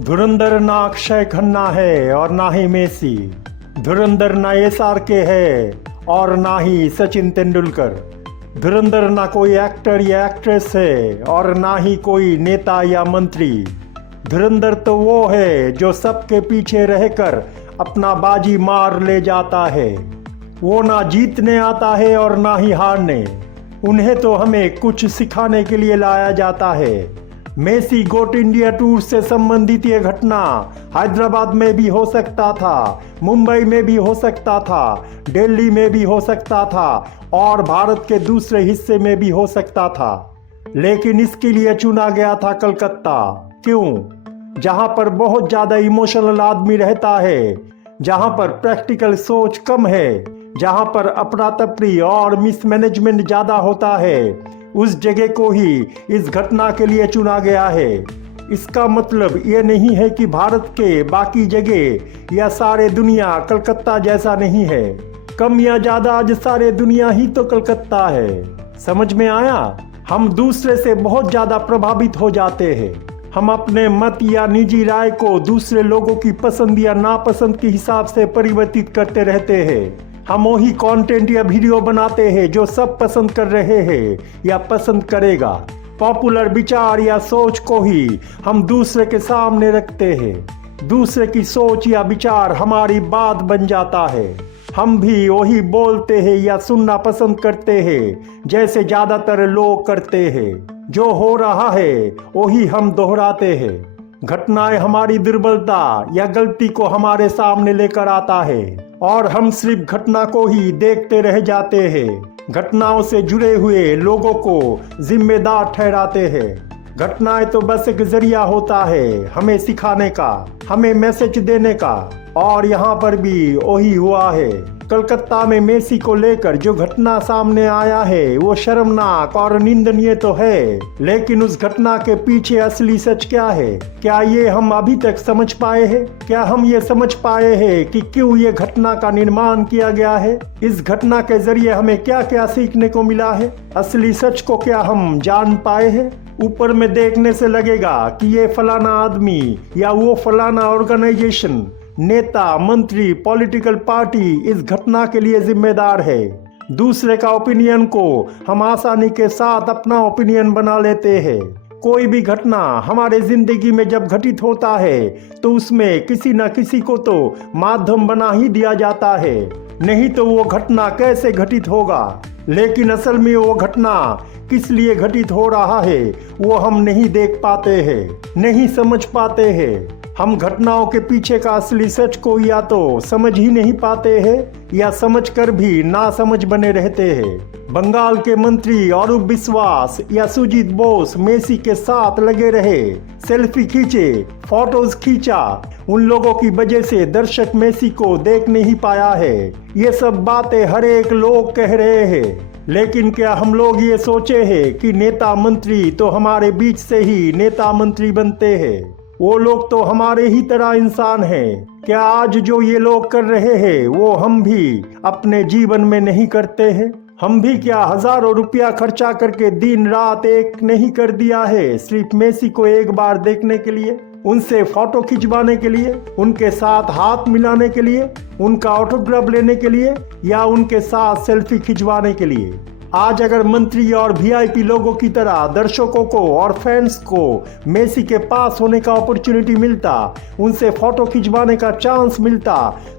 धुरंधर ना अक्षय खन्ना है और ना ही मेसी। धुरंधर ना SRK है और ना ही सचिन तेंदुलकर। धुरंधर ना कोई एक्टर या एक्ट्रेस है और ना ही कोई नेता या मंत्री। धुरंधर तो वो है जो सबके पीछे रहकर अपना बाजी मार ले जाता है। वो ना जीतने आता है और ना ही हारने। उन्हें तो हमें कुछ सिखाने के लिए लाया जाता है। मेसी गोट इंडिया टूर से संबंधित ये घटना हैदराबाद में भी हो सकता था, मुंबई में भी हो सकता था, दिल्ली में भी हो सकता था और भारत के दूसरे हिस्से में भी हो सकता था, लेकिन इसके लिए चुना गया था कलकत्ता। क्यों? जहां पर बहुत ज्यादा इमोशनल आदमी रहता है, जहां पर प्रैक्टिकल सोच कम है, जहां पर अफरा तफरी और मिसमैनेजमेंट ज्यादा होता है, उस जगह को ही इस घटना के लिए चुना गया है। इसका मतलब ये नहीं है कि भारत के बाकी जगह या सारे दुनिया कलकत्ता जैसा नहीं है। कम या ज्यादा आज सारे दुनिया ही तो कलकत्ता है। समझ में आया? हम दूसरे से बहुत ज्यादा प्रभावित हो जाते हैं। हम अपने मत या निजी राय को दूसरे लोगों की पसंद या नापसंद के हिसाब से परिवर्तित करते रहते हैं। हम वही कंटेंट या वीडियो बनाते हैं जो सब पसंद कर रहे हैं या पसंद करेगा। पॉपुलर विचार या सोच को ही हम दूसरे के सामने रखते हैं। दूसरे की सोच या विचार हमारी बात बन जाता है। हम भी वही बोलते हैं या सुनना पसंद करते हैं जैसे ज्यादातर लोग करते हैं। जो हो रहा है वही हम दोहराते हैं। घटनाएं हमारी दुर्बलता या गलती को हमारे सामने लेकर आता है और हम सिर्फ घटना को ही देखते रह जाते हैं। घटनाओं से जुड़े हुए लोगों को जिम्मेदार ठहराते हैं। घटनाएं तो बस एक जरिया होता है हमें सिखाने का, हमें मैसेज देने का, और यहाँ पर भी वही हुआ है। कलकत्ता में मेसी को लेकर जो घटना सामने आया है वो शर्मनाक और निंदनीय तो है, लेकिन उस घटना के पीछे असली सच क्या है? क्या ये हम अभी तक समझ पाए हैं? क्या हम ये समझ पाए हैं कि क्यों ये घटना का निर्माण किया गया है? इस घटना के जरिए हमें क्या क्या सीखने को मिला है? असली सच को क्या हम जान पाए हैं? ऊपर में देखने से लगेगा कि ये फलाना आदमी या वो फलाना ऑर्गेनाइजेशन, नेता, मंत्री, पॉलिटिकल पार्टी इस घटना के लिए जिम्मेदार है। दूसरे का ओपिनियन को हम आसानी के साथ अपना ओपिनियन बना लेते हैं। कोई भी घटना हमारे जिंदगी में जब घटित होता है तो उसमें किसी न किसी को तो माध्यम बना ही दिया जाता है, नहीं तो वो घटना कैसे घटित होगा। लेकिन असल में वो घटना किस लिए घटित हो रहा है वो हम नहीं देख पाते हैं, नहीं समझ पाते हैं। हम घटनाओं के पीछे का असली सच को या तो समझ ही नहीं पाते हैं या समझ कर भी ना समझ बने रहते हैं। बंगाल के मंत्री अरूप विश्वास या सुजीत बोस मेसी के साथ लगे रहे, सेल्फी खींचे, फोटोज खींचा। उन लोगों की वजह से दर्शक मेसी को देख नहीं पाया है। ये सब बातें हर एक लोग कह रहे हैं, लेकिन क्या हम लोग ये सोचे हैं कि नेता मंत्री तो हमारे बीच से ही नेता मंत्री बनते हैं? वो लोग तो हमारे ही तरह इंसान हैं। क्या आज जो ये लोग कर रहे हैं वो हम भी अपने जीवन में नहीं करते हैं? हम भी क्या हजारों रुपया खर्चा करके दिन रात एक नहीं कर दिया है सिर्फ मेसी को एक बार देखने के लिए, उनसे फोटो खिंचवाने के लिए, उनके साथ हाथ मिलाने के लिए, उनका ऑटोग्राफ लेने के लिए या उनके साथ सेल्फी खिंचवाने के लिए? आज अगर मंत्री और VIP लोगों की तरह दर्शकों को और फैंस को मेसी के पास होने का अपॉर्चुनिटी मिलता, उनसे फोटो खिंचवाने का चांस मिलता,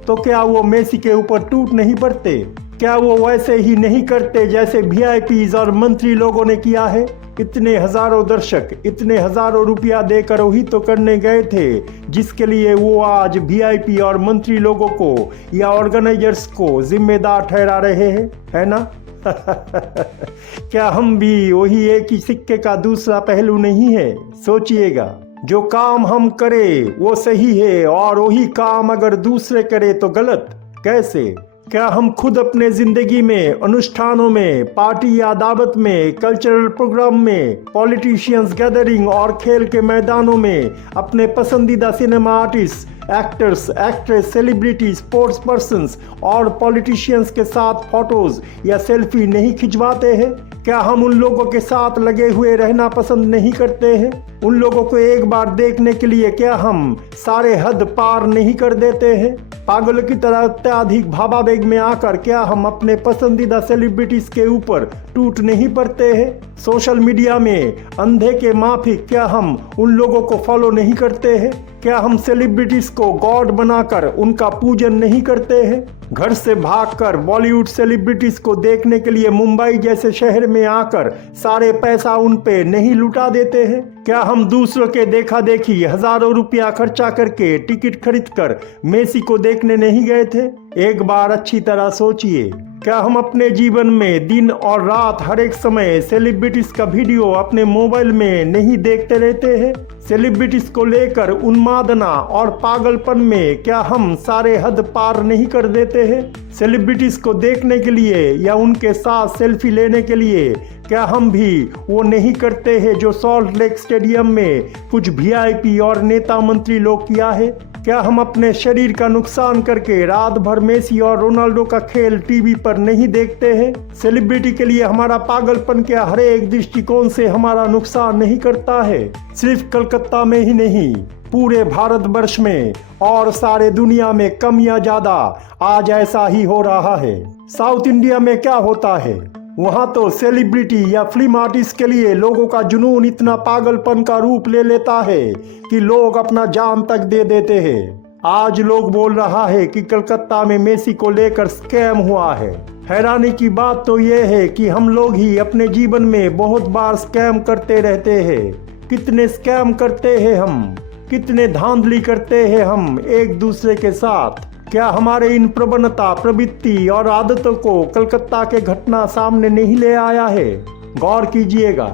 तो क्या वो मेसी के ऊपर टूट नहीं पड़ते? क्या वो वैसे ही नहीं करते जैसे VIPs और मंत्री लोगों ने किया है? इतने हजारों दर्शक, इतने हजारों रुपया देकर वही तो करने गए थे जिसके लिए वो आज VIP और मंत्री लोगों को या ऑर्गेनाइजर्स को जिम्मेदार ठहरा रहे हैं, है ना? क्या हम भी वही एक ही सिक्के का दूसरा पहलू नहीं है? सोचिएगा, जो काम हम करें वो सही है और वही काम अगर दूसरे करे तो गलत। कैसे? क्या हम खुद अपने जिंदगी में, अनुष्ठानों में, पार्टी या दावत में, कल्चरल प्रोग्राम में, पॉलिटिशियंस गैदरिंग और खेल के मैदानों में अपने पसंदीदा cinema artist, actors, actress, celebrity, sports persons और पॉलिटिशियंस के साथ फोटोज या सेल्फी नहीं खिंचवाते हैं? क्या हम उन लोगों के साथ लगे हुए रहना पसंद नहीं करते हैं? उन लोगों को एक बार देखने के लिए क्या हम सारे हद पार नहीं कर देते हैं? पागल की तरह अत्यधिक भावावेग में आकर क्या हम अपने पसंदीदा सेलिब्रिटीज के ऊपर टूट नहीं पड़ते हैं? सोशल मीडिया में अंधे के माफिक क्या हम उन लोगों को फॉलो नहीं करते हैं? क्या हम सेलिब्रिटीज को गॉड बनाकर उनका पूजन नहीं करते हैं? घर से भागकर बॉलीवुड सेलिब्रिटीज को देखने के लिए मुंबई जैसे शहर में आकर सारे पैसा उन पे नहीं लुटा देते हैं? क्या हम दूसरों के देखा देखी हजारों रुपया खर्चा करके टिकट खरीदकर मेसी को देखने नहीं गए थे? एक बार अच्छी तरह सोचिए, क्या हम अपने जीवन में दिन और रात हर एक समय सेलिब्रिटीज का वीडियो अपने मोबाइल में नहीं देखते रहते हैं? सेलिब्रिटीज को लेकर उन्मादना और पागलपन में क्या हम सारे हद पार नहीं कर देते हैं? सेलिब्रिटीज को देखने के लिए या उनके साथ सेल्फी लेने के लिए क्या हम भी वो नहीं करते हैं जो सॉल्ट लेक स्टेडियम में कुछ वीआईपी और नेता मंत्री लोग किया है? क्या हम अपने शरीर का नुकसान करके रात भर मेसी और रोनाल्डो का खेल टीवी पर नहीं देखते हैं? सेलिब्रिटी के लिए हमारा पागलपन क्या हर एक दृष्टिकोण से हमारा नुकसान नहीं करता है? सिर्फ कलकत्ता में ही नहीं, पूरे भारतवर्ष में और सारे दुनिया में कम या ज्यादा आज ऐसा ही हो रहा है। साउथ इंडिया में क्या होता है, वहाँ तो सेलिब्रिटी या फिल्म आर्टिस्ट के लिए लोगों का जुनून इतना पागलपन का रूप ले लेता है कि लोग अपना जान तक दे देते हैं। आज लोग बोल रहा है कि कलकत्ता में मेसी को लेकर स्कैम हुआ है। हैरानी की बात तो यह है कि हम लोग ही अपने जीवन में बहुत बार स्कैम करते रहते हैं। कितने स्कैम करते हैं हम, कितने धांधली करते हैं हम एक दूसरे के साथ। क्या हमारे इन प्रवणता, प्रवृत्ति और आदतों को कलकत्ता के घटना सामने नहीं ले आया है? गौर कीजिएगा,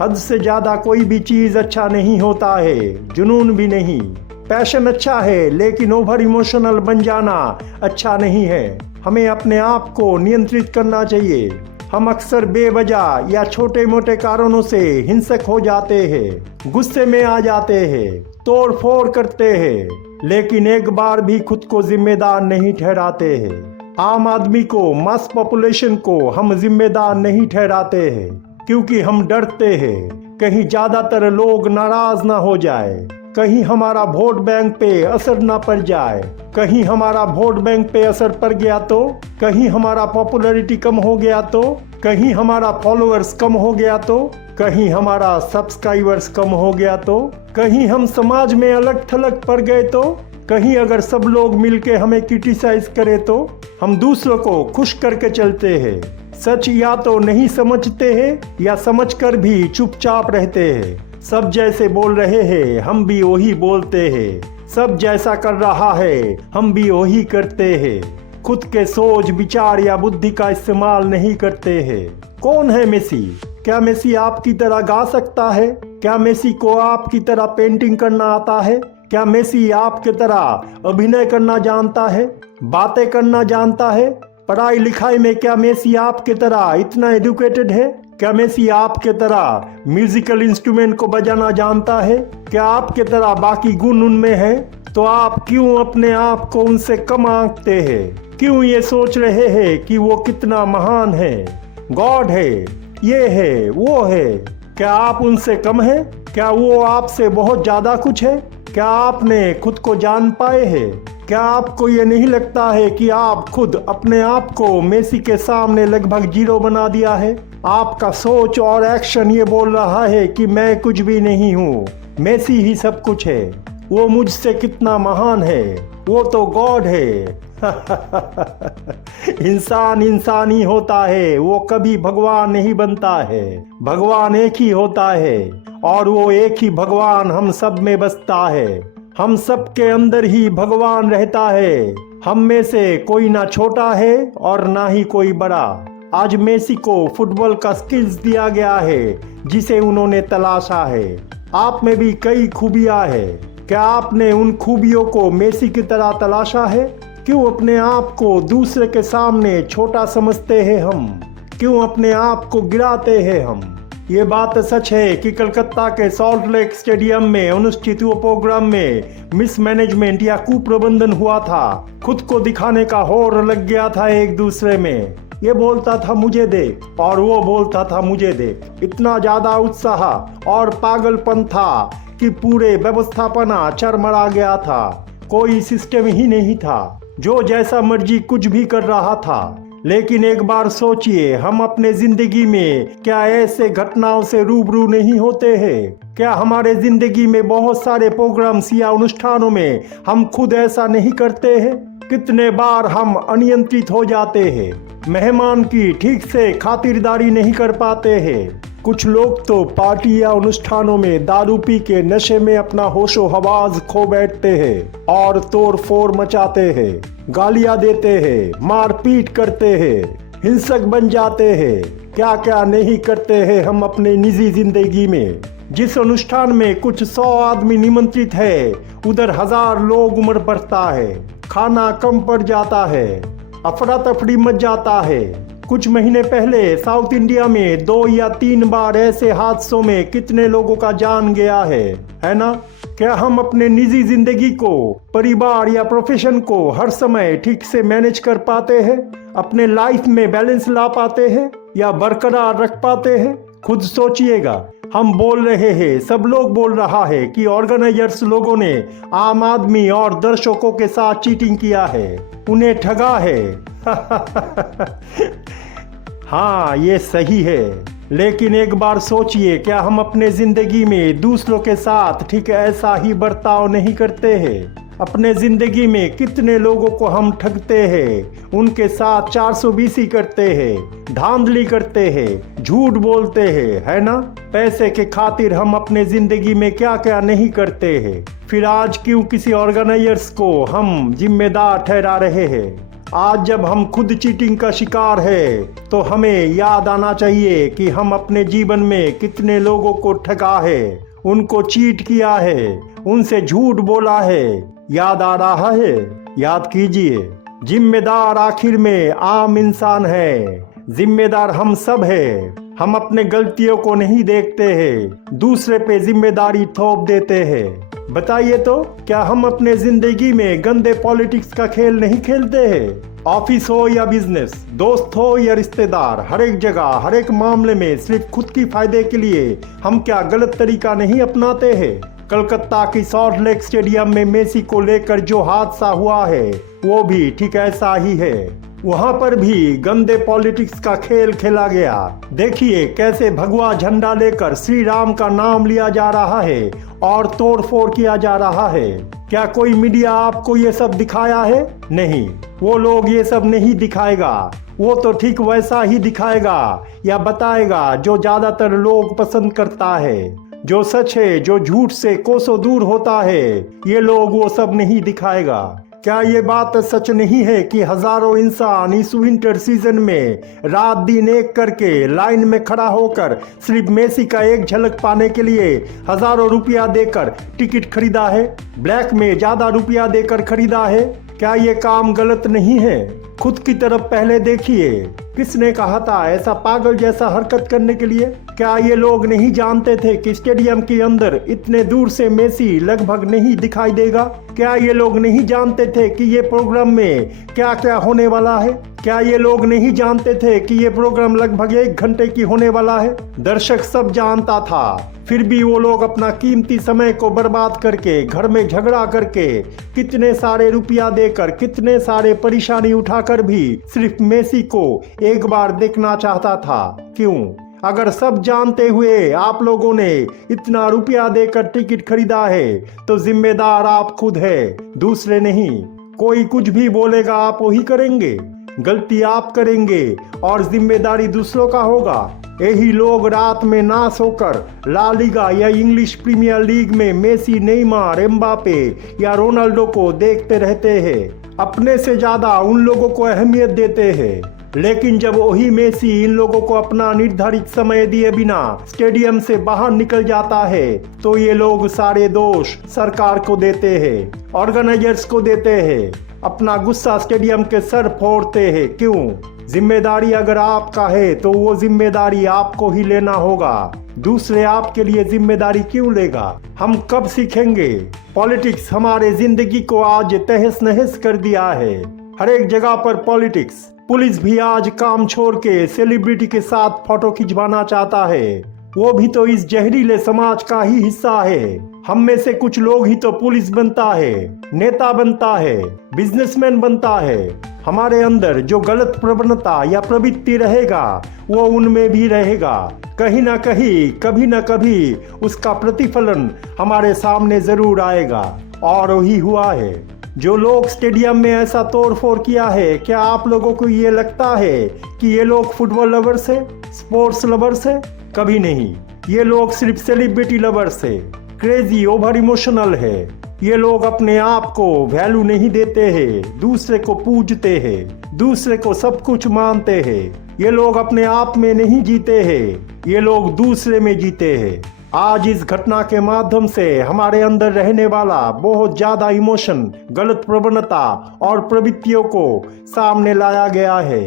हद से ज्यादा कोई भी चीज अच्छा नहीं होता है, जुनून भी नहीं। पैशन अच्छा है लेकिन ओवर इमोशनल बन जाना अच्छा नहीं है। हमें अपने आप को नियंत्रित करना चाहिए। हम अक्सर बेवजह या छोटे मोटे कारणों से हिंसक हो जाते हैं, गुस्से में आ जाते हैं, तोड़ फोड़ करते हैं, लेकिन एक बार भी खुद को जिम्मेदार नहीं ठहराते हैं। आम आदमी को, मास पॉपुलेशन को हम जिम्मेदार नहीं ठहराते हैं क्योंकि हम डरते हैं कहीं ज्यादातर लोग नाराज ना हो जाए, कहीं हमारा वोट बैंक पे असर ना पड़ जाए। कहीं हमारा वोट बैंक पे असर पड़ गया तो, कहीं हमारा पॉपुलैरिटी कम हो गया तो, कहीं हमारा फॉलोअर्स कम हो गया तो, कहीं हमारा सब्सक्राइबर्स कम हो गया तो, कहीं हम समाज में अलग थलग पड़ गए तो, कहीं अगर सब लोग मिलके हमें क्रिटिसाइज करें तो। हम दूसरों को खुश करके चलते हैं। सच या तो नहीं समझते हैं या समझकर भी चुपचाप रहते हैं। सब जैसे बोल रहे हैं हम भी वही बोलते हैं, सब जैसा कर रहा है हम भी वही करते हैं। खुद के सोच, विचार या बुद्धि का इस्तेमाल नहीं करते हैं। कौन है मेसी? क्या मेसी आपकी तरह गा सकता है? क्या मेसी को आपकी तरह पेंटिंग करना आता है? क्या मेसी आपकी तरह अभिनय करना जानता है, बातें करना जानता है? पढ़ाई लिखाई में क्या मेसी आपकी तरह इतना एजुकेटेड है? क्या मेसी आपके तरह म्यूजिकल इंस्ट्रूमेंट को बजाना जानता है? क्या आपके तरह बाकी गुण उनमें है? तो आप क्यों अपने आप को उनसे कम आंकते हैं? क्यों ये सोच रहे हैं कि वो कितना महान है, गॉड है, ये है, वो है? क्या आप उनसे कम हैं? क्या वो आपसे बहुत ज्यादा कुछ है? क्या आपने खुद को जान पाए हैं? क्या आपको ये नहीं लगता है कि आप खुद अपने आप को मेसी के सामने लगभग जीरो बना दिया है? आपका सोच और एक्शन ये बोल रहा है कि मैं कुछ भी नहीं हूँ, मेसी ही सब कुछ है। वो मुझसे कितना महान है, वो तो गॉड है। इंसान इंसान ही होता है, वो कभी भगवान नहीं बनता है। भगवान एक ही होता है और वो एक ही भगवान हम सब में बसता है। हम सब के अंदर ही भगवान रहता है। हम में से कोई ना छोटा है और ना ही कोई बड़ा। आज मेसी को फुटबॉल का स्किल्स दिया गया है जिसे उन्होंने तलाशा है। आप में भी कई खूबियां हैं। क्या आपने उन खूबियों को मेसी की तरह तलाशा है? क्यों अपने आप को दूसरे के सामने छोटा समझते हैं हम? क्यों अपने आप को गिराते हैं हम? ये बात सच है कि कलकत्ता के सॉल्ट लेक स्टेडियम में अनुष्ठित हुए प्रोग्राम में मिसमैनेजमेंट या कुप्रबंधन हुआ था। खुद को दिखाने का होड़ लग गया था एक दूसरे में। ये बोलता था मुझे देख और वो बोलता था मुझे देख। इतना ज्यादा उत्साह और पागलपन था कि पूरे व्यवस्थापना चरमरा गया था। कोई सिस्टम ही नहीं था, जो जैसा मर्जी कुछ भी कर रहा था। लेकिन एक बार सोचिए, हम अपने जिंदगी में क्या ऐसे घटनाओं से रूबरू नहीं होते हैं? क्या हमारे जिंदगी में बहुत सारे प्रोग्राम्स या अनुष्ठानों में हम खुद ऐसा नहीं करते हैं? कितने बार हम अनियंत्रित हो जाते हैं, मेहमान की ठीक से खातिरदारी नहीं कर पाते हैं। कुछ लोग तो पार्टी या अनुष्ठानों में दारू पी के नशे में अपना होशो हवास खो बैठते हैं और तोड़ फोड़ मचाते हैं, गालियां देते हैं, मारपीट करते हैं, हिंसक बन जाते हैं। क्या क्या नहीं करते हैं हम अपने निजी जिंदगी में। जिस अनुष्ठान में कुछ 100 आदमी निमंत्रित है, उधर 1000 लोग उमड़ पड़ता है, खाना कम पड़ जाता है, अफरा तफरी मच जाता है। कुछ महीने पहले साउथ इंडिया में 2 या 3 बार ऐसे हादसों में कितने लोगों का जान गया है ना? क्या हम अपने निजी जिंदगी को, परिवार या प्रोफेशन को हर समय ठीक से मैनेज कर पाते हैं? अपने लाइफ में बैलेंस ला पाते हैं या बरकरार रख पाते हैं? खुद सोचिएगा। हम बोल रहे हैं, सब लोग बोल रहा है कि ऑर्गेनाइजर्स लोगों ने आम आदमी और दर्शकों के साथ चीटिंग किया है, उन्हें ठगा है। हाँ, ये सही है, लेकिन एक बार सोचिए, क्या हम अपने जिंदगी में दूसरों के साथ ठीक ऐसा ही बर्ताव नहीं करते हैं? अपने जिंदगी में कितने लोगों को हम ठगते हैं, उनके साथ 420 करते हैं, धांधली करते हैं, झूठ बोलते हैं, है ना? पैसे के खातिर हम अपने जिंदगी में क्या क्या नहीं करते हैं। फिर आज क्यों किसी ऑर्गेनाइजर्स को हम जिम्मेदार ठहरा रहे हैं? आज जब हम खुद चीटिंग का शिकार है, तो हमें याद आना चाहिए कि हम अपने जीवन में कितने लोगों को ठगा है, उनको चीट किया है, उनसे झूठ बोला है। याद आ रहा है? याद कीजिए। जिम्मेदार आखिर में आम इंसान है, जिम्मेदार हम सब है। हम अपने गलतियों को नहीं देखते हैं, दूसरे पे जिम्मेदारी थोप देते हैं। बताइए तो, क्या हम अपने जिंदगी में गंदे पॉलिटिक्स का खेल नहीं खेलते हैं? ऑफिस हो या बिजनेस, दोस्त हो या रिश्तेदार, हर एक जगह, हर एक मामले में सिर्फ खुद की फायदे के लिए हम क्या गलत तरीका नहीं अपनाते हैं? कलकत्ता की सॉल्ट लेक स्टेडियम में मेसी को लेकर जो हादसा हुआ है, वो भी ठीक ऐसा ही है। वहां पर भी गंदे पॉलिटिक्स का खेल खेला गया। देखिए कैसे भगवा झंडा लेकर श्री राम का नाम लिया जा रहा है और तोड़फोड़ किया जा रहा है। क्या कोई मीडिया आपको ये सब दिखाया है? नहीं, वो लोग ये सब नहीं दिखाएगा। वो तो ठीक वैसा ही दिखाएगा या बताएगा जो ज्यादातर लोग पसंद करता है। जो सच है, जो झूठ से कोसों दूर होता है, ये लोग वो सब नहीं दिखाएगा। क्या ये बात सच नहीं है कि हजारों इंसान इस विंटर सीजन में रात दिन एक करके लाइन में खड़ा होकर सिर्फ मेसी का एक झलक पाने के लिए हजारों रुपया देकर टिकट खरीदा है, ब्लैक में ज्यादा रुपया देकर खरीदा है? क्या ये काम गलत नहीं है? खुद की तरफ पहले देखिए। किसने कहा था ऐसा पागल जैसा हरकत करने के लिए? क्या ये लोग नहीं जानते थे कि स्टेडियम के अंदर इतने दूर से मेसी लगभग नहीं दिखाई देगा? क्या ये लोग नहीं जानते थे कि ये प्रोग्राम में क्या क्या होने वाला है? क्या ये लोग नहीं जानते थे कि ये प्रोग्राम लगभग 1 घंटे की होने वाला है? दर्शक सब जानता था, फिर भी वो लोग अपना कीमती समय को बर्बाद करके, घर में झगड़ा करके, कितने सारे रुपया देकर, कितने सारे परेशानी उठाकर भी सिर्फ मेसी को एक बार देखना चाहता था। क्यों? अगर सब जानते हुए आप लोगों ने इतना रुपया देकर टिकट खरीदा है, तो जिम्मेदार आप खुद है, दूसरे नहीं। कोई कुछ भी बोलेगा आप वही करेंगे, गलती आप करेंगे और जिम्मेदारी दूसरों का होगा। यही लोग रात में ना सोकर ला लीगा या इंग्लिश प्रीमियर लीग में मेसी, नेइमार, एम्बापे या रोनाल्डो को देखते रहते हैं। अपने से ज्यादा उन लोगों को अहमियत देते हैं। लेकिन जब वही मेसी इन लोगों को अपना निर्धारित समय दिए बिना स्टेडियम से बाहर निकल जाता है, तो ये लोग सारे दोष सरकार को देते हैं, ऑर्गेनाइजर्स को देते हैं। अपना गुस्सा स्टेडियम के सर फोड़ते हैं। क्यों? जिम्मेदारी अगर आपका है तो वो जिम्मेदारी आपको ही लेना होगा। दूसरे आपके लिए जिम्मेदारी क्यों लेगा? हम कब सीखेंगे? पॉलिटिक्स हमारे जिंदगी को आज तहस नहस कर दिया है। हर एक जगह पर पॉलिटिक्स। पुलिस भी आज काम छोड़ के सेलिब्रिटी के साथ फोटो खिंचवाना चाहता है। वो भी तो इस जहरीले समाज का ही हिस्सा है। हम में से कुछ लोग ही तो पुलिस बनता है, नेता बनता है, बिजनेसमैन बनता है। हमारे अंदर जो गलत प्रवणता या प्रवृत्ति रहेगा वो उनमें भी रहेगा। कहीं ना कहीं, कभी ना कभी उसका प्रतिफलन हमारे सामने जरूर आएगा। और वही हुआ है। जो लोग स्टेडियम में ऐसा तोड़फोड़ किया है, क्या आप लोगों को ये लगता है कि ये लोग फुटबॉल लवर्स है, स्पोर्ट्स लवर्स है? कभी नहीं। ये लोग सिर्फ सेलिब्रिटी लवर्स है, क्रेजी, ओवर इमोशनल है। ये लोग अपने आप को वैल्यू नहीं देते हैं, दूसरे को पूजते हैं, दूसरे को सब कुछ मानते हैं। ये लोग अपने आप में नहीं जीते हैं, ये लोग दूसरे में जीते हैं। आज इस घटना के माध्यम से हमारे अंदर रहने वाला बहुत ज्यादा इमोशन, गलत प्रवणता और प्रवृत्तियों को सामने लाया गया है।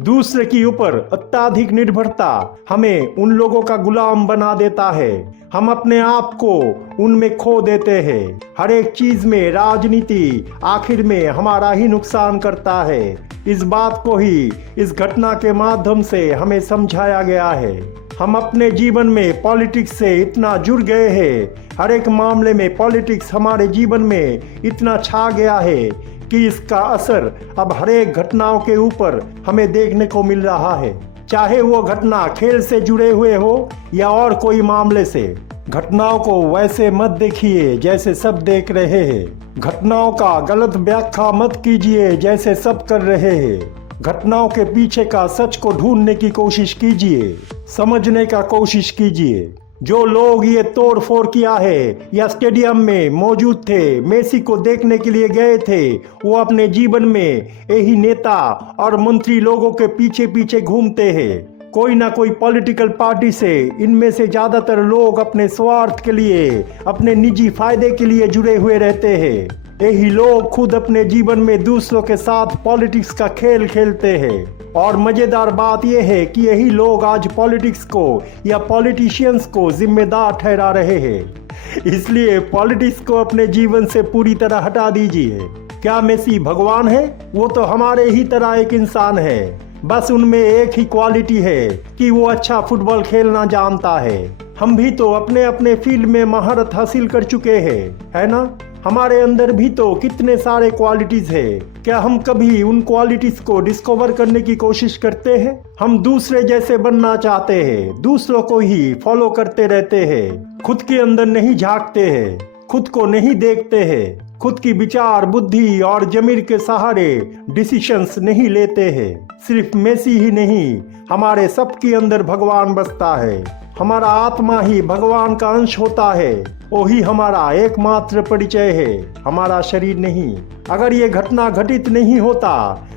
दूसरे के ऊपर अत्यधिक निर्भरता हमें उन लोगों का गुलाम बना देता है। हम अपने आप को उनमें खो देते हैं। हर एक चीज में राजनीति आखिर में हमारा ही नुकसान करता है। इस बात को ही इस घटना के माध्यम से हमें समझाया गया है। हम अपने जीवन में पॉलिटिक्स से इतना जुड़ गए हैं, हर एक मामले में पॉलिटिक्स हमारे जीवन में इतना छा गया है कि इसका असर अब हर एक घटनाओं के ऊपर हमें देखने को मिल रहा है। चाहे वो घटना खेल से जुड़े हुए हो या और कोई मामले से। घटनाओं को वैसे मत देखिए जैसे सब देख रहे हैं। घटनाओं का गलत व्याख्या मत कीजिए जैसे सब कर रहे हैं। घटनाओं के पीछे का सच को ढूंढने की कोशिश कीजिए, समझने का कोशिश कीजिए। जो लोग ये तोड़ फोड़ किया है या स्टेडियम में मौजूद थे, मेसी को देखने के लिए गए थे, वो अपने जीवन में यही नेता और मंत्री लोगों के पीछे पीछे घूमते हैं। कोई ना कोई पॉलिटिकल पार्टी से इनमें से ज्यादातर लोग अपने स्वार्थ के लिए, अपने निजी फायदे के लिए जुड़े हुए रहते हैं। यही लोग खुद अपने जीवन में दूसरों के साथ पॉलिटिक्स का खेल खेलते हैं। और मजेदार बात यह है कि यही लोग आज पॉलिटिक्स को या पॉलिटिशियंस को जिम्मेदार ठहरा रहे हैं। इसलिए पॉलिटिक्स को अपने जीवन से पूरी तरह हटा दीजिए। क्या मेसी भगवान है? वो तो हमारे ही तरह एक इंसान है। बस उनमें एक ही क्वालिटी है कि वो अच्छा फुटबॉल खेलना जानता है। हम भी तो अपने अपने फील्ड में महारत हासिल कर चुके हैं, है ना? हमारे अंदर भी तो कितने सारे क्वालिटीज है। क्या हम कभी उन क्वालिटीज को डिस्कवर करने की कोशिश करते हैं? हम दूसरे जैसे बनना चाहते हैं, दूसरों को ही फॉलो करते रहते हैं, खुद के अंदर नहीं झांकते हैं, खुद को नहीं देखते हैं, खुद की विचार, बुद्धि और जमीर के सहारे डिसीजंस नहीं लेते हैं। सिर्फ मेसी ही नहीं, हमारे सबके अंदर भगवान बसता है। हमारा आत्मा ही भगवान का अंश होता है। वही हमारा एकमात्र परिचय है, हमारा शरीर नहीं। अगर ये घटना घटित नहीं होता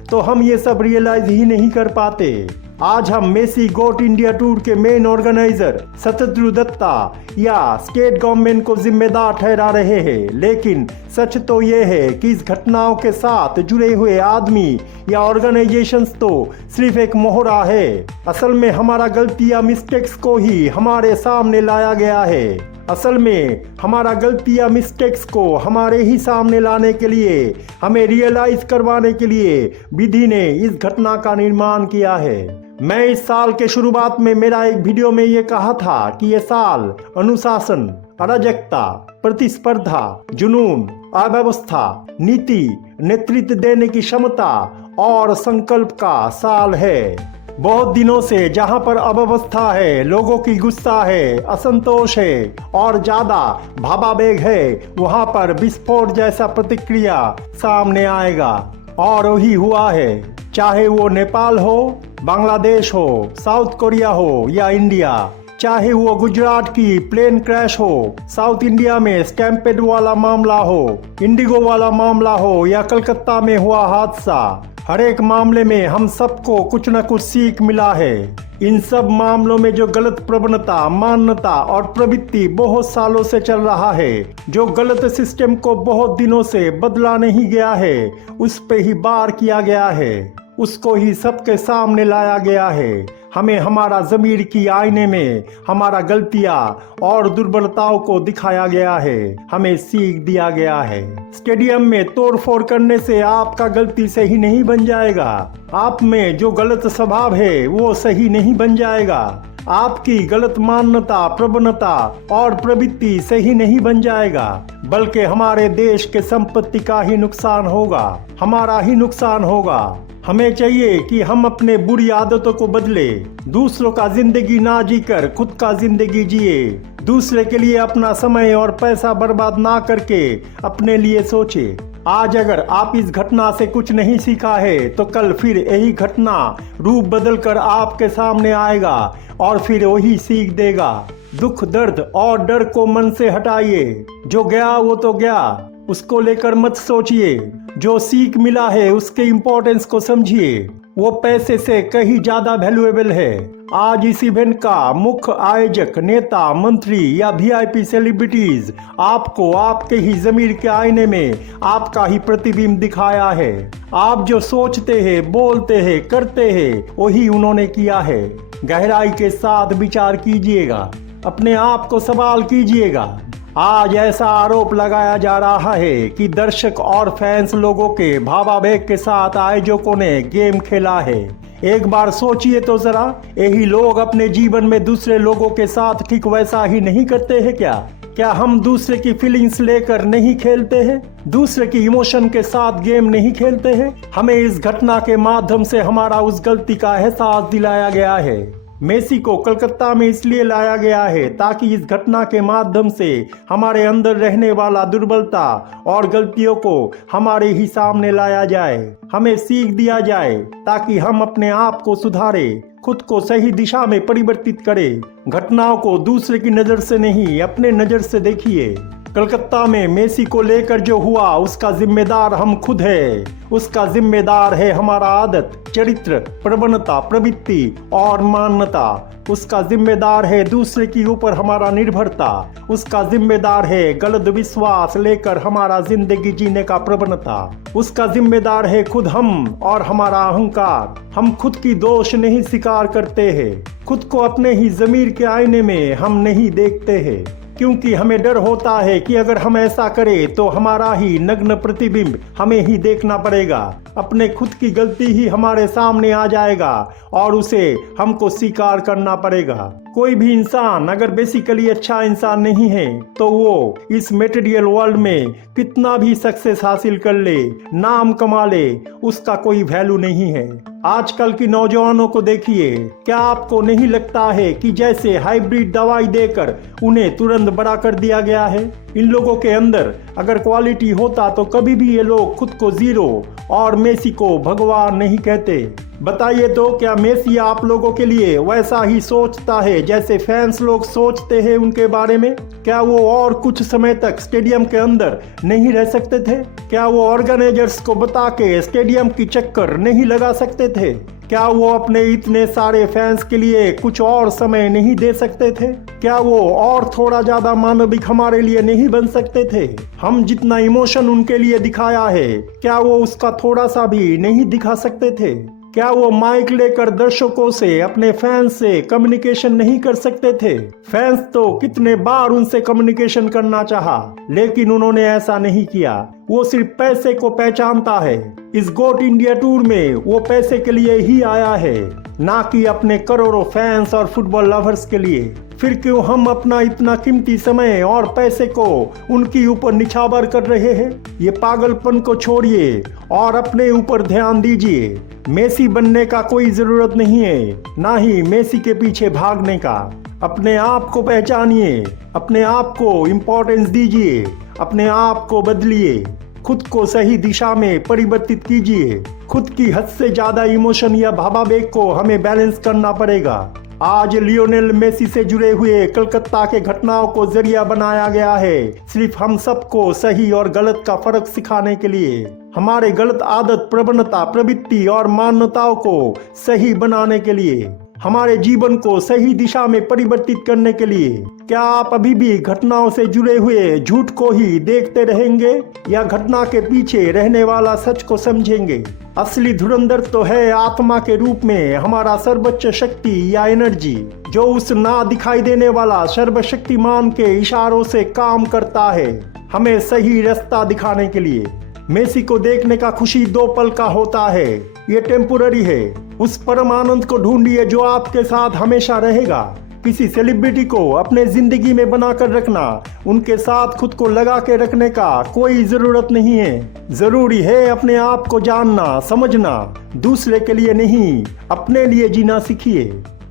तो हम ये सब रियलाइज ही नहीं कर पाते। आज हम मेसी गोट इंडिया टूर के मेन ऑर्गेनाइजर सतद्रु दत्ता या स्टेट गवर्नमेंट को जिम्मेदार ठहरा रहे हैं, लेकिन सच तो ये है कि इस घटनाओं के साथ जुड़े हुए आदमी या ऑर्गेनाइजेशंस तो सिर्फ एक मोहरा है। असल में हमारा गलती या मिस्टेक्स को ही हमारे सामने लाया गया है। असल में हमारा गलती या मिस्टेक्स को हमारे ही सामने लाने के लिए, हमें रियलाइज करवाने के लिए विधि ने इस घटना का निर्माण किया है। मैं इस साल के शुरुआत में मेरा एक वीडियो में ये कहा था कि ये साल अनुशासन, अराजकता, प्रतिस्पर्धा, जुनून, अव्यवस्था, नीति, नेतृत्व देने की क्षमता और संकल्प का साल है। बहुत दिनों से जहां पर अव्यवस्था है, लोगों की गुस्सा है, असंतोष है और ज्यादा भावावेग है, वहां पर विस्फोट जैसा प्रतिक्रिया सामने आएगा। और वही हुआ है। चाहे वो नेपाल हो, बांग्लादेश हो, साउथ कोरिया हो या इंडिया, चाहे वो गुजरात की प्लेन क्रैश हो, साउथ इंडिया में स्टैम्पेड वाला मामला हो, इंडिगो वाला मामला हो या कलकत्ता में हुआ हादसा, हर एक मामले में हम सबको कुछ न कुछ सीख मिला है। इन सब मामलों में जो गलत प्रवणता, मान्यता और प्रवृत्ति बहुत सालों से चल रहा है, जो गलत सिस्टम को बहुत दिनों से बदला नहीं गया है, उस पे ही वार किया गया है, उसको ही सबके सामने लाया गया है। हमें हमारा ज़मीर की आईने में हमारा गलतियां और दुर्बलताओं को दिखाया गया है, हमें सीख दिया गया है। स्टेडियम में तोड़फोड़ करने से आपका गलती सही नहीं बन जाएगा। आप में जो गलत स्वभाव है वो सही नहीं बन जाएगा। आपकी गलत मान्यता, प्रवणता और प्रवृत्ति सही नहीं बन जाएगा, बल्कि हमारे देश के संपत्ति का ही नुकसान होगा, हमारा ही नुकसान होगा। हमें चाहिए कि हम अपने बुरी आदतों को बदले, दूसरों का जिंदगी ना जीकर खुद का जिंदगी जिए, दूसरे के लिए अपना समय और पैसा बर्बाद ना करके अपने लिए सोचे। आज अगर आप इस घटना से कुछ नहीं सीखा है तो कल फिर यही घटना रूप बदलकर आपके सामने आएगा और फिर वही सीख देगा। दुख, दर्द और डर को मन से हटाइए। जो गया वो तो गया, उसको लेकर मत सोचिए। जो सीख मिला है उसके इम्पोर्टेंस को समझिए, वो पैसे से कहीं ज्यादा वैल्यूएबल है। आज इस इवेंट का मुख्य आयोजक, नेता, मंत्री या वीआईपी सेलिब्रिटीज आपको आपके ही ज़मीर के आईने में आपका ही प्रतिबिंब दिखाया है। आप जो सोचते हैं, बोलते हैं, करते हैं, वही उन्होंने किया है। गहराई के साथ विचार कीजिएगा, अपने आप को सवाल कीजिएगा। आज ऐसा आरोप लगाया जा रहा है कि दर्शक और फैंस लोगों के भावावेग के साथ आयोजकों ने गेम खेला है। एक बार सोचिए तो जरा, यही लोग अपने जीवन में दूसरे लोगों के साथ ठीक वैसा ही नहीं करते हैं क्या? क्या हम दूसरे की फीलिंग्स लेकर नहीं खेलते हैं? दूसरे की इमोशन के साथ गेम नहीं खेलते हैं? हमें इस घटना के माध्यम से हमारा उस गलती का एहसास दिलाया गया है। मेसी को कलकत्ता में इसलिए लाया गया है ताकि इस घटना के माध्यम से हमारे अंदर रहने वाला दुर्बलता और गलतियों को हमारे ही सामने लाया जाए, हमें सीख दिया जाए ताकि हम अपने आप को सुधारें, खुद को सही दिशा में परिवर्तित करें। घटनाओं को दूसरे की नज़र से नहीं, अपने नज़र से देखिए। कलकत्ता में मेसी को लेकर जो हुआ उसका जिम्मेदार हम खुद है। उसका जिम्मेदार है हमारा आदत, चरित्र, प्रवणता, प्रवृत्ति और मान्यता। उसका जिम्मेदार है दूसरे के ऊपर हमारा निर्भरता। उसका जिम्मेदार है गलत विश्वास लेकर हमारा जिंदगी जीने का प्रवणता। उसका जिम्मेदार है खुद हम और हमारा अहंकार। हम खुद की दोष नहीं स्वीकार करते हैं, खुद को अपने ही ज़मीर के आईने में हम नहीं देखते हैं, क्योंकि हमें डर होता है कि अगर हम ऐसा करें तो हमारा ही नग्न प्रतिबिंब हमें ही देखना पड़ेगा। अपने खुद की गलती ही हमारे सामने आ जाएगा और उसे हमको स्वीकार करना पड़ेगा। कोई भी इंसान अगर बेसिकली अच्छा इंसान नहीं है तो वो इस मटेरियल वर्ल्ड में कितना भी सक्सेस हासिल कर ले, नाम कमा ले, उसका कोई वैल्यू नहीं है। आजकल की नौजवानों को देखिए, क्या आपको नहीं लगता है कि जैसे हाइब्रिड दवाई देकर उन्हें तुरंत बड़ा कर दिया गया है? इन लोगों के अंदर अगर क्वालिटी होता तो कभी भी ये लोग खुद को जीरो और मेसी को भगवान नहीं कहते। बताइए तो क्या मेसी आप लोगों के लिए वैसा ही सोचता है जैसे फैंस लोग सोचते हैं उनके बारे में? क्या वो और कुछ समय तक स्टेडियम के अंदर नहीं रह सकते थे? क्या वो ऑर्गेनाइजर्स को बता के स्टेडियम की चक्कर नहीं लगा सकते थे? क्या वो अपने इतने सारे फैंस के लिए कुछ और समय नहीं दे सकते थे? क्या वो और थोड़ा ज्यादा मानविक हमारे लिए नहीं बन सकते थे? हम जितना इमोशन उनके लिए दिखाया है, क्या वो उसका थोड़ा सा भी नहीं दिखा सकते थे? क्या वो माइक लेकर दर्शकों से, अपने फैंस से कम्युनिकेशन नहीं कर सकते थे? फैंस तो कितने बार उनसे कम्युनिकेशन करना चाहा, लेकिन उन्होंने ऐसा नहीं किया। वो सिर्फ पैसे को पहचानता है। इस गोट इंडिया टूर में वो पैसे के लिए ही आया है, ना कि अपने करोड़ों फैंस और फुटबॉल लवर्स के लिए। फिर क्यों हम अपना इतना कीमती समय और पैसे को उनके ऊपर निछावर कर रहे हैं? ये पागलपन को छोड़िए और अपने ऊपर ध्यान दीजिए। मेसी बनने का कोई जरूरत नहीं है, ना ही मेसी के पीछे भागने का। अपने आप को पहचानिए, अपने आप को इम्पोर्टेंस दीजिए, अपने आप को बदलिए, खुद को सही दिशा में परिवर्तित कीजिए। खुद की हद से ज्यादा इमोशन या भावावेग को हमें बैलेंस करना पड़ेगा। आज लियोनेल मेसी से जुड़े हुए कलकत्ता के घटनाओं को जरिया बनाया गया है सिर्फ हम सबको सही और गलत का फर्क सिखाने के लिए, हमारे गलत आदत, प्रवणता, प्रवृत्ति और मान्यताओं को सही बनाने के लिए। हमारे जीवन को सही दिशा में परिवर्तित करने के लिए। क्या आप अभी भी घटनाओं से जुड़े हुए झूठ को ही देखते रहेंगे या घटना के पीछे रहने वाला सच को समझेंगे? असली धुरंधर तो है आत्मा के रूप में हमारा सर्वोच्च शक्ति या एनर्जी, जो उस ना दिखाई देने वाला सर्वशक्तिमान के इशारों से काम करता है, हमें सही रास्ता दिखाने के लिए। मेसी को देखने का खुशी 2 पल का होता है, ये टेम्पोररी है। उस परम आनंद को ढूंढिए जो आपके साथ हमेशा रहेगा। किसी सेलिब्रिटी को अपने जिंदगी में बनाकर रखना, उनके साथ खुद को लगा के रखने का कोई जरूरत नहीं है। जरूरी है अपने आप को जानना, समझना, दूसरे के लिए नहीं, अपने लिए जीना सीखिए।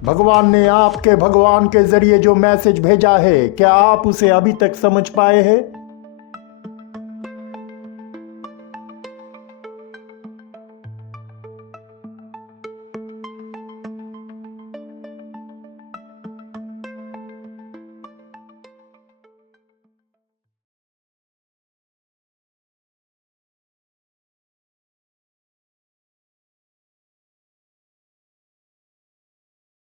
भगवान ने आपके भगवान के जरिए जो मैसेज भेजा है, क्या आप उसे अभी तक समझ पाए हैं?